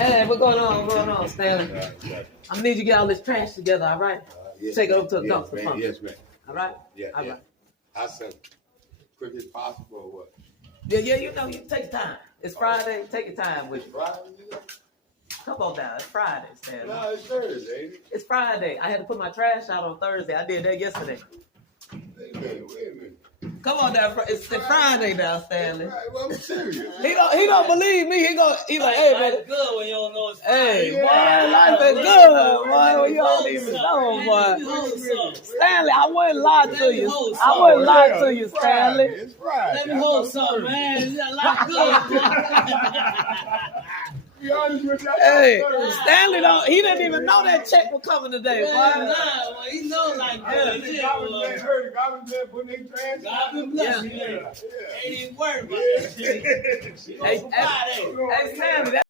Hey, what's going on? What's going on, Stanley? I'm gonna need you to get all this trash together, all right? Yes, Take it over to the yes, dumpster. man. Pump. Yes, man. All right? Yeah, all yeah. right. I said, quick as possible or what? Yeah, you know, you take time. It's Friday. Take your time with you. Friday, you know? Come on down. It's Friday, Stanley. No, it's Thursday, ain't it? It's Friday. I had to put my trash out on Thursday. I did that yesterday. Wait a minute. Come on down. It's Friday now, Stanley. Right, well, I'm serious. He don't believe me. He like, hey man, It's good when you don't know it's hey Friday. boy, life is good, boy. When you don't even know, boy. Stanley, I wouldn't lie to you. I wouldn't lie to you, Stanley. It's Friday. Let me hold something, man. It's a lot good. Be honest with you. Hey, Stanley he didn't even know that check was coming today, boy. Well, he knows like good. God was there putting their trash. God been blessing you. Yeah. Ain't even worried about that shit. Hey, Stanley,